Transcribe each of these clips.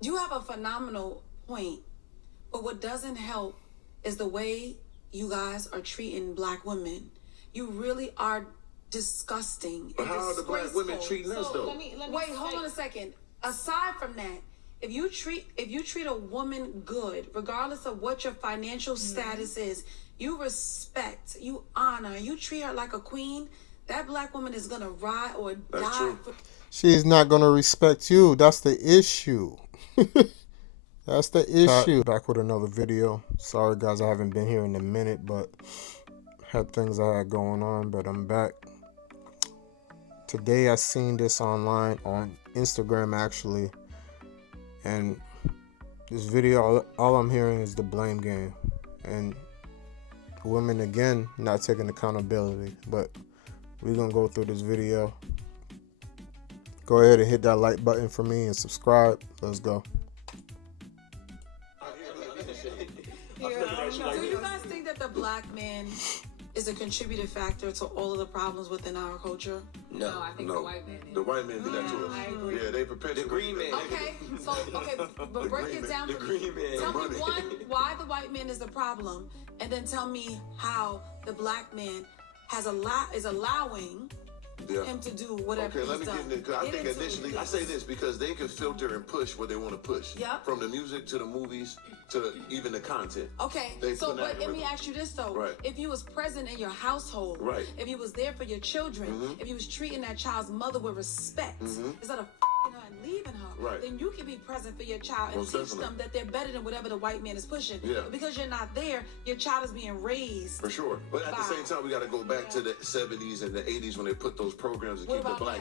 You have a phenomenal point, but what doesn't help is the way you guys are treating black women. You really are disgusting. But how are the black women treating us though? Wait, hold on a second. Aside from that, if you treat a woman good, regardless of what your financial status is, you respect, you honor, you treat her like a queen, that black woman is gonna ride or That's die. true. She's not going to respect you. That's the issue. That's the issue. Back with another video. Sorry guys, I haven't been here in a minute, but had things I had going on, but I'm back. Today I seen this online on Instagram actually, and this video, all I'm hearing is the blame game and women again not taking accountability. But we're gonna go through this video. Go ahead and hit that like button for me and subscribe. Let's go. Do you guys think that the black man is a contributing factor to all of the problems within our culture? No, I think the white man is. The white man did that to us. I agree. Yeah, they perpetuate. The green man. But break it down The for green me. man. Tell me, one, why the white man is the problem, and then tell me how the black man is allowing him to do whatever Okay, let he's me done. get into it, because I think initially, I say this because they can filter and push what they want to push. Yep. From the music to the movies to even the content. Okay, They so put that but let me ask you this though. Right. If you was present in your household, Right. if you was there for your children, if you was treating that child's mother with respect, instead of f***ing her and leaving her, Right. then you can be present for your child and Most teach definitely. them that they're better than whatever the white man is pushing. Yeah. But because you're not there, your child is being raised. For sure. But at the same time, we got to go back to the 70s and the 80s when they put those programs to What keep the about black.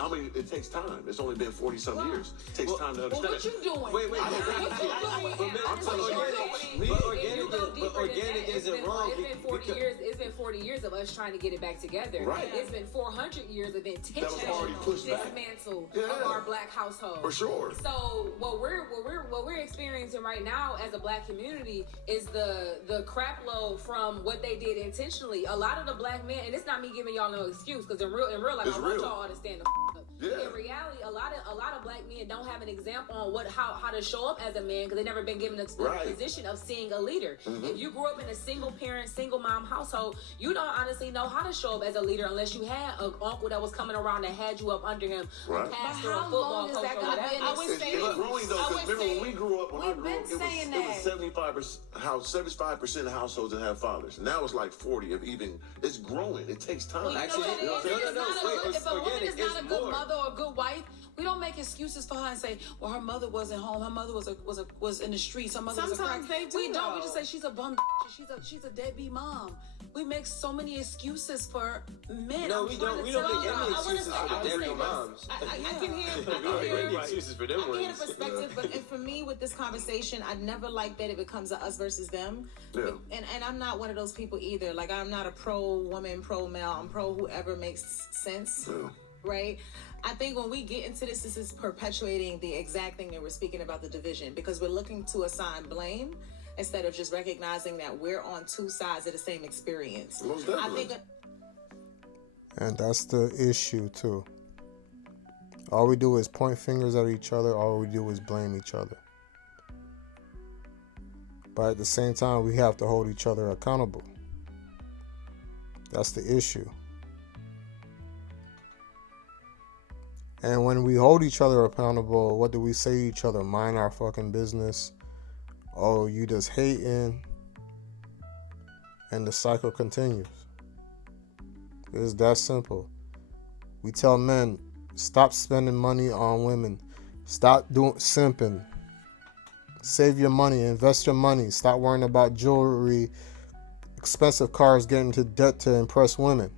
I mean, it takes time. It's only been 40-some years. It takes time to Well, understand. what you doing? Wait. What you doing? I'm telling you, organic isn't wrong. It's been 40 years of us trying to get it back together. Right. It's been 400 years of intentional already pushed back. dismantle Yeah. of our black household. For sure. So what we're experiencing right now as a black community is the crap load from what they did intentionally. A lot of the black men, and it's not me giving y'all no excuse, because in real life, It's I want real. y'all to stand the up. Yeah. In reality, a lot of black men don't have an example on how to show up as a man, because they never been given a Right. position of seeing a leader. If you grew up in a single parent, single mom household, you don't honestly know how to show up as a leader unless you had an uncle that was coming around that had you up under him, Right. a pastor, But a how football long is coach, that or gonna be whatever. in I was It's saying, growing though, because remember when we grew up, We've been saying it was that. 75% of households that have fathers. Now it's like 40 of even. It's growing. It takes time. Well, you Actually, know what it is? no, If a woman is not a good more. mother or a good wife, we don't make excuses for her and say, well, her mother wasn't home, her mother was in the streets, her mother Sometimes was a crack. they do, We don't. We though. just say she's a bum. She's a deadbeat mom. We make so many excuses for men. No, I'm we trying don't. to We don't tell make you. any I wanna excuses say- for I the wanna say deadbeat this. moms. I can hear, We don't make any excuses for them I can hear ones. the perspective, but for me, with this conversation, I never like that it becomes a us versus them. Yeah. And I'm not one of those people either. Like, I'm not a pro woman, pro male. I'm pro whoever makes sense, Yeah. right? I think when we get into this is perpetuating the exact thing that we're speaking about, the division, because we're looking to assign blame instead of just recognizing that we're on two sides of the same experience. Most I definitely. think And that's the issue too. All we do is point fingers at each other. All we do is blame each other. But at the same time, we have to hold each other accountable. That's the issue. And when we hold each other accountable, what do we say to each other? Mind our fucking business. Oh, you just hating. And the cycle continues. It's that simple. We tell men, stop spending money on women. Stop doing simping. Save your money, invest your money. Stop worrying about jewelry, expensive cars, getting into debt to impress women.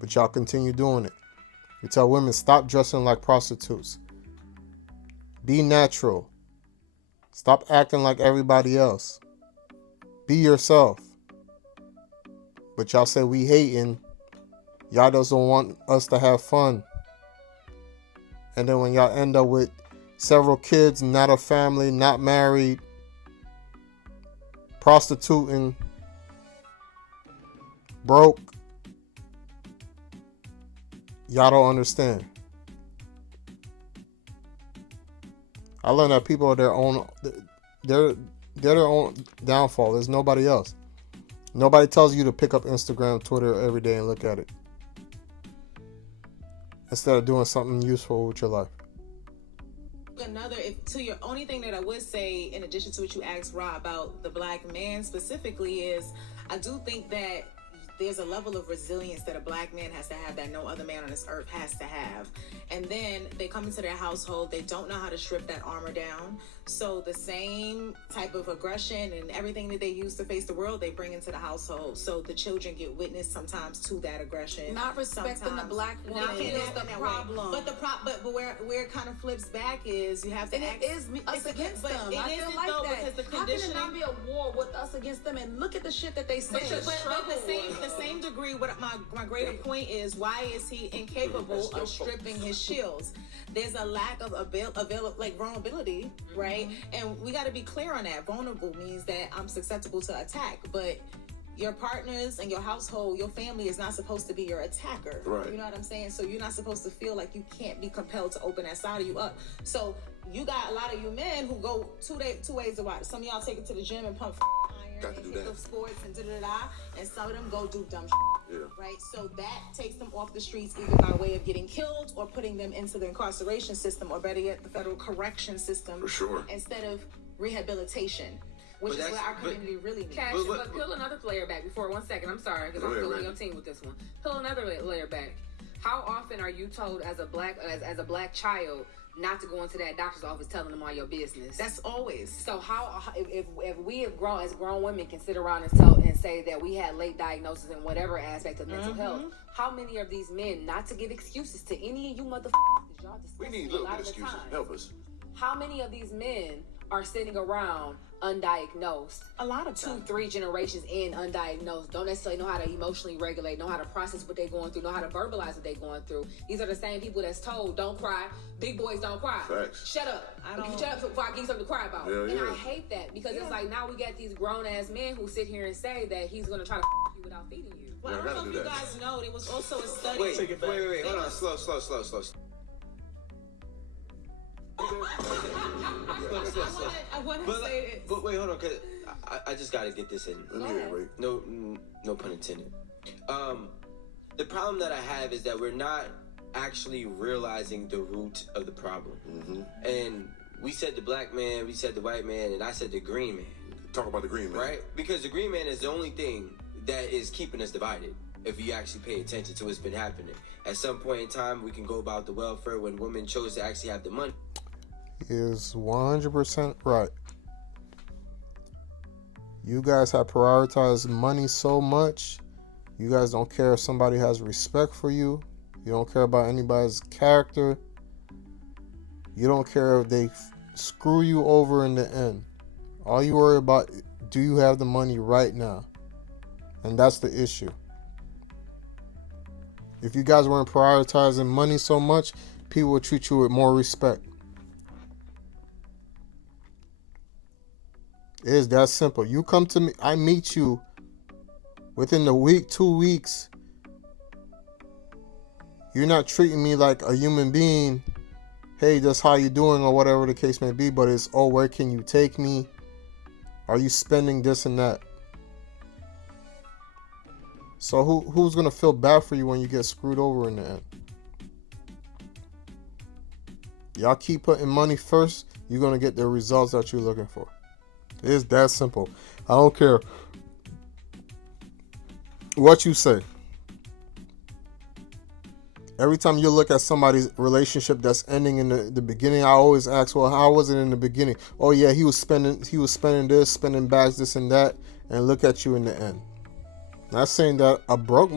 But y'all continue doing it. We tell women, stop dressing like prostitutes. Be natural. Stop acting like everybody else. Be yourself. But y'all say we hating. Y'all doesn't want us to have fun. And then when y'all end up with several kids, not a family, not married, prostituting, broke, y'all don't understand. I learned that people are they're their own downfall. There's nobody else. Nobody tells you to pick up Instagram, Twitter every day and look at it instead of doing something useful with your life. To your only thing that I would say, in addition to what you asked Ra about the black man specifically, is I do think that there's a level of resilience that a black man has to have that no other man on this earth has to have. And then they come into their household, they don't know how to strip that armor down. So the same type of aggression and everything that they use to face the world, they bring into the household. So the children get witness sometimes to that aggression. Not respecting the black woman is the problem. But where it kind of flips back is you have to. And it is us against them. I feel like that. How can it not be a war with us against them? And look at the shit that they say. But the same degree, what my greater point is, why is he incapable of stripping his shields? There's a lack of vulnerability, right? And we got to be clear on that. Vulnerable means that I'm susceptible to attack, but your partners and your household, your family is not supposed to be your attacker. Right. You know what I'm saying? So you're not supposed to feel like you can't be compelled to open that side of you up. So you got a lot of you men who go two ways to watch. Some of y'all take it to the gym and pump iron Got to do and that. sports and and some of them go do dumb Yeah. right? So that takes them off the streets either by way of getting killed or putting them into the incarceration system, or better yet, the federal correction system. For sure. Instead of rehabilitation, which is what our community really needs. Cash, but peel another layer back before 1 second. I'm sorry, because I'm feeling your team with this one. Peel another layer back. How often are you told as a black child not to go into that doctor's office telling them all your business? That's always. So how if we have grown as grown women can sit around and say that we had late diagnosis in whatever aspect of mental health, how many of these men, not to give excuses to any of you motherfuckers, y'all We discuss need a little lot bit of the excuses. time. Help us. How many of these men are sitting around undiagnosed? A lot of them. 2-3 generations in undiagnosed, don't necessarily know how to emotionally regulate, know how to process what they're going through, know how to verbalize what they're going through. These are the same people that's told, don't cry, big boys don't cry. Facts. Shut up. Shut up before I give you something to cry about. Yeah, and yeah. I hate that because it's like now we got these grown ass men who sit here and say that he's gonna try to you without feeding you. Well, Yeah, I don't know gotta if do you that. guys know, there was also a study. Wait, hold on, slow. I want to say this. But wait, hold on, cause I just gotta get this in. Let me hear it, wait. No pun intended. The problem that I have is that we're not actually realizing the root of the problem. And we said the black man, we said the white man, and I said the green man. Talk about the green man. Right? Because the green man is the only thing that is keeping us divided. If you actually pay attention to what's been happening. At some point in time, we can go about the welfare when women chose to actually have the money. He is 100% right. You guys have prioritized money so much. You guys don't care if somebody has respect for you. You don't care about anybody's character. You don't care if they screw you over in the end. All you worry about, do you have the money right now? And that's the issue. If you guys weren't prioritizing money so much, people would treat you with more respect. It is that simple. You come to me, I meet you within the week, 2 weeks. You're not treating me like a human being. Hey, that's how you doing, or whatever the case may be. But it's, oh, where can you take me? Are you spending this and that? So who's gonna feel bad for you when you get screwed over in the end? Y'all keep putting money first, you're gonna get the results that you're looking for. It's that simple. I don't care what you say. Every time you look at somebody's relationship that's ending in the beginning, I always ask, well, how was it in the beginning? Oh yeah, he was spending this, spending bags, this and that, and look at you in the end. Not saying that a broke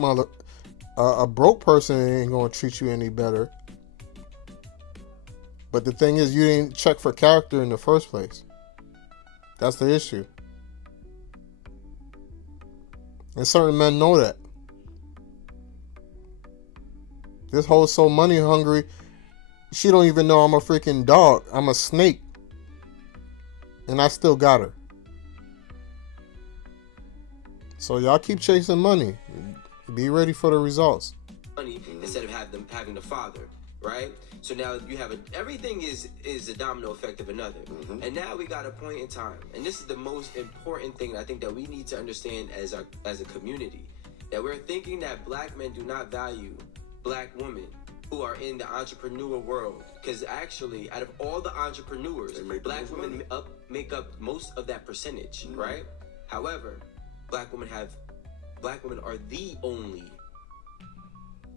person ain't gonna treat you any better. But the thing is, you didn't check for character in the first place. That's the issue. And certain men know that. This whole so money hungry, she don't even know I'm a freaking dog. I'm a snake. And I still got her. So y'all keep chasing money. Be ready for the results. Money instead of having the father, right? So now you have everything is a domino effect of another. And now we got a point in time. And this is the most important thing I think that we need to understand as a community. That we're thinking that black men do not value black women who are in the entrepreneur world. Because actually, out of all the entrepreneurs, black women make up most of that percentage, right? However, black women are the only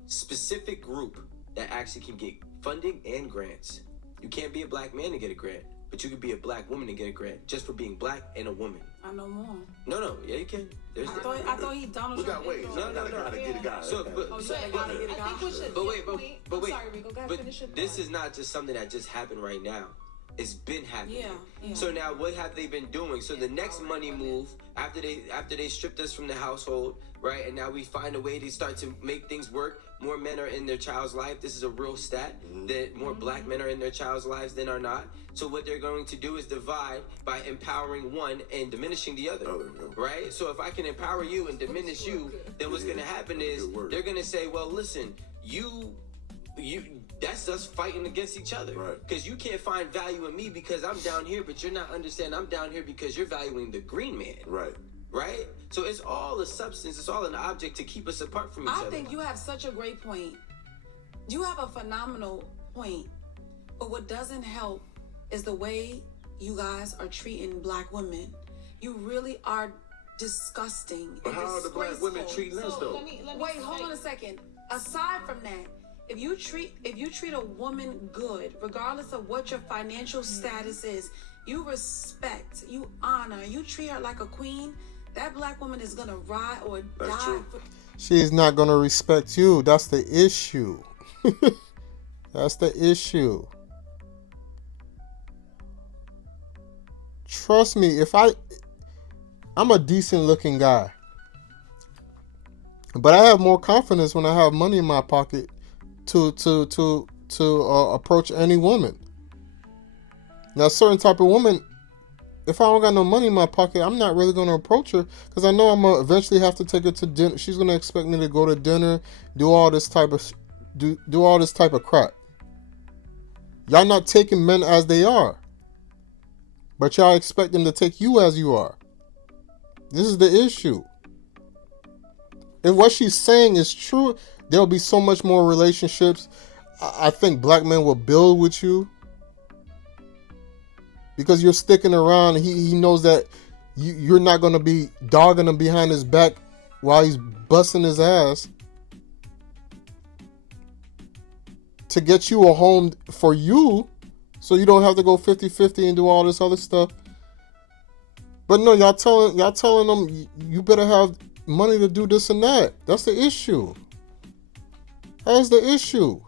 specific group that actually can get funding and grants. You can't be a black man and get a grant, but you can be a black woman and get a grant just for being black and a woman. I know more. No, yeah, you can. I thought he Donald Trump. We got ways. No. Gotta get a guy. So, but I think we should. But wait. I'm sorry, Rico. Go ahead, finish your This thought. is not just something that just happened right now. It's been happening. Yeah. So now what have they been doing? So the next money move after they stripped us from the household, right? And now we find a way to start to make things work. More men are in their child's life. This is a real stat that more black men are in their child's lives than are not. So what they're going to do is divide by empowering one and diminishing the other, right? So if I can empower you and diminish you, then what's going to happen is they're going to say, well, listen, you that's us fighting against each other. Because you can't find value in me because I'm down here, but you're not understanding I'm down here because you're valuing the green man. Right? So it's all a substance, it's all an object to keep us apart from each other. I think you have such a great point. You have a phenomenal point. But what doesn't help is the way you guys are treating black women. You really are disgusting. But how are the black women treating us though? Wait, hold on a second. Aside from that, if you treat a woman good, regardless of what your financial status is, you respect, you honor, you treat her like a queen, that black woman is gonna ride or die. True. She's not going to respect you. That's the issue. That's the issue. Trust me, I'm a decent looking guy. But I have more confidence when I have money in my pocket to approach any woman. Now, a certain type of woman, if I don't got no money in my pocket, I'm not really going to approach her because I know I'm going to eventually have to take her to dinner. She's going to expect me to go to dinner, do all this type of crap. Y'all not taking men as they are, but y'all expect them to take you as you are. This is the issue. If what she's saying is true, there'll be so much more relationships. I think black men will build with you because you're sticking around. He knows that you're not going to be dogging him behind his back while he's busting his ass to get you a home for you so you don't have to go 50-50 and do all this other stuff. But no, y'all telling them you better have money to do this and that. That's the issue. That's the issue.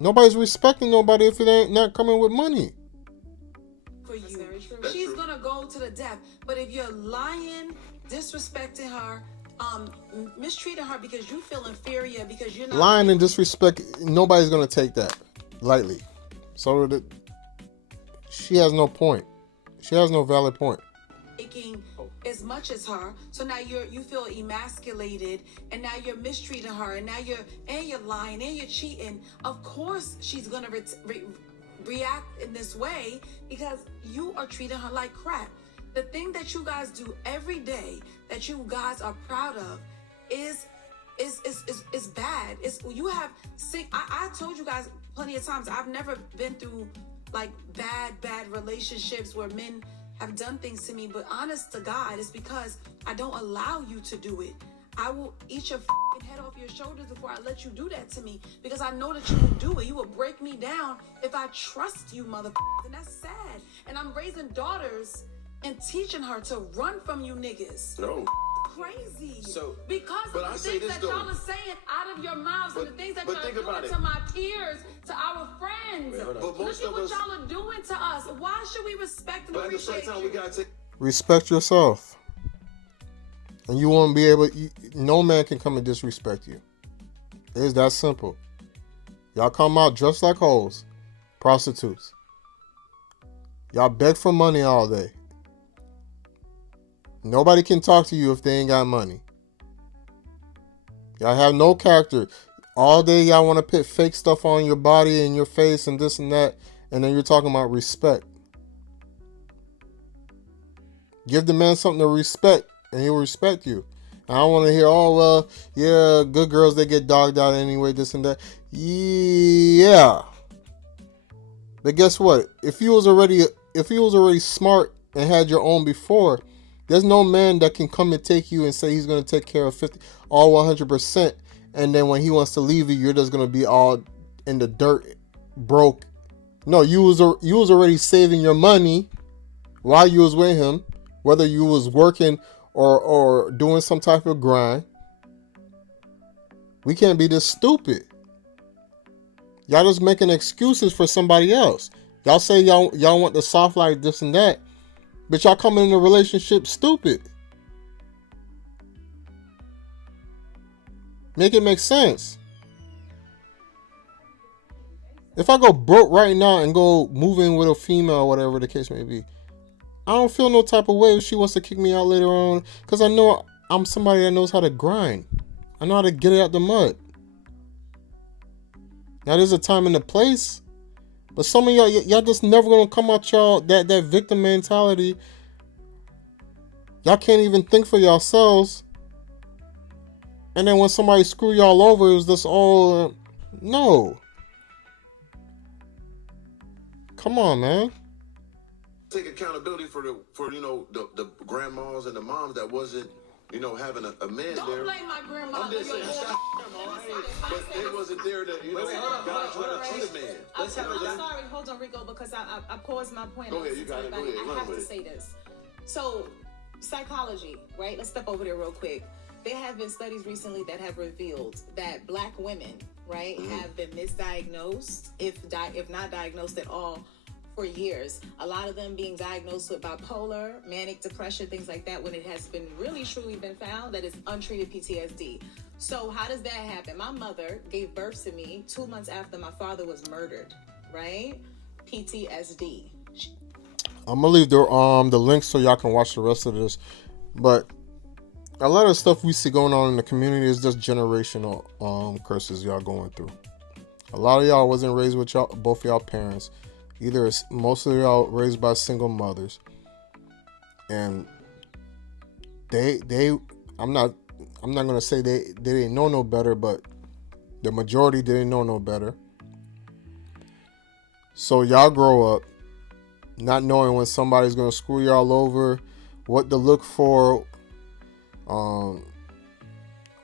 Nobody's respecting nobody if it ain't not coming with money. For you, she's gonna go to the death. But if you're lying, disrespecting her, mistreating her because you feel inferior because you're not lying and disrespect, nobody's gonna take that lightly. So that she has no point. She has no valid point. Making as much as her, so now you feel emasculated, and now you're mistreating her, and now you're lying and you're cheating. Of course, she's gonna react in this way because you are treating her like crap. The thing that you guys do every day that you guys are proud of is bad. I told you guys plenty of times I've never been through like bad relationships where men have done things to me, but honest to God, it's because I don't allow you to do it. I will eat your head off your shoulders before I let you do that to me because I know that you will do it. You will break me down if I trust you, and that's sad. And I'm raising daughters and teaching her to run from you niggas. No. Crazy. So, because of the things that y'all are saying out of your mouths and the things that y'all are doing to my peers, to our friends. But Look most at of what us, y'all are doing to us. Why should we respect and but at the same appreciate time, you? we gotta take. Respect yourself. And you won't be able, no man can come and disrespect you. It's that simple. Y'all come out dressed like hoes, prostitutes. Y'all beg for money all day. Nobody can talk to you if they ain't got money. Y'all have no character. All day y'all want to put fake stuff on your body and your face and this and that, and then you're talking about respect. Give the man something to respect, and he'll respect you. I don't want to hear, oh, well, yeah, good girls, they get dogged out anyway, this and that. Yeah. But guess what? If you was already smart and had your own before, there's no man that can come and take you and say he's going to take care of 100%. And then when he wants to leave you, you're just going to be all in the dirt, broke. No, you was already saving your money while you was with him, whether you was working or doing some type of grind. We can't be this stupid. Y'all just making excuses for somebody else. Y'all say y'all want the soft life, this and that, but y'all coming in a relationship stupid. Make it make sense. If I go broke right now and go move in with a female or whatever the case may be, I don't feel no type of way if she wants to kick me out later on, because I know I'm somebody that knows how to grind. I know how to get it out the mud. Now there's a time and a place, but some of y'all just never gonna come out that victim mentality. Y'all can't even think for yourselves. And then when somebody screw y'all over, it was just all no. Come on, man. Take accountability for the grandmas and the moms that wasn't having a man Don't there. Don't blame my grandma. I'm just saying, but they wasn't there to God trying to treat a man. I'm sorry, hold on, Rico, because I paused my point. Go ahead, you got it. Go ahead. I have to say this. So, psychology, right? Let's step over there real quick. There have been studies recently that have revealed that black women, right, have been misdiagnosed, if not diagnosed at all, for years. A lot of them being diagnosed with bipolar, manic depression, things like that, when it has been really truly been found that it's untreated PTSD. So how does that happen? My mother gave birth to me 2 months after my father was murdered, right? PTSD. I'm gonna leave the link so y'all can watch the rest of this. But a lot of stuff we see going on in the community is just generational curses y'all going through. A lot of y'all wasn't raised with both y'all parents. Either most of y'all raised by single mothers, and I'm not gonna say they didn't know no better, but the majority didn't know no better. So y'all grow up not knowing when somebody's gonna screw y'all over, what to look for,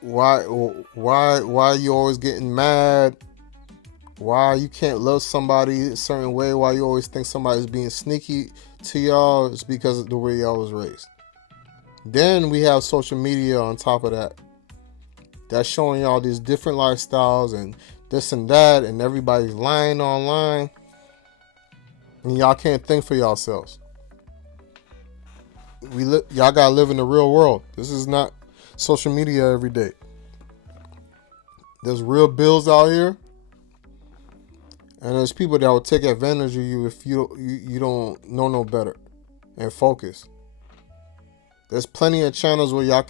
why you always getting mad. Why you can't love somebody a certain way, why you always think somebody's being sneaky to y'all, is because of the way y'all was raised. Then we have social media on top of that. That's showing y'all these different lifestyles and this and that, and everybody's lying online. And y'all can't think for yourselves. Y'all gotta live in the real world. This is not social media every day. There's real bills out here. And there's people that will take advantage of you if you don't know no better and focus. There's plenty of channels where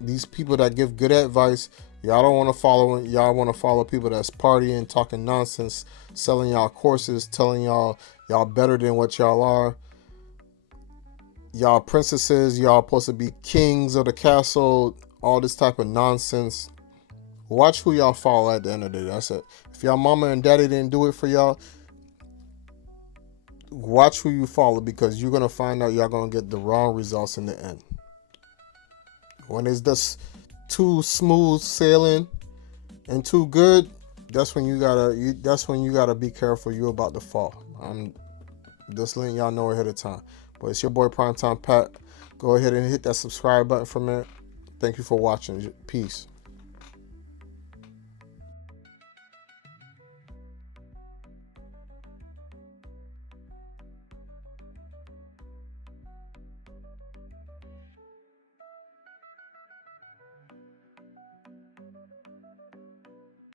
these people that give good advice, y'all don't want to follow. Y'all want to follow people that's partying, talking nonsense, selling y'all courses, telling y'all better than what y'all are. Y'all princesses, y'all supposed to be kings of the castle, all this type of nonsense. Watch who y'all follow at the end of the day. That's it. If y'all mama and daddy didn't do it for y'all, watch who you follow, because you're going to find out y'all going to get the wrong results in the end. When it's just too smooth sailing and too good, that's when you gotta be careful. You're about to fall. I'm just letting y'all know ahead of time. But it's your boy PrimeTimePat. Go ahead and hit that subscribe button for me. Thank you for watching. Peace.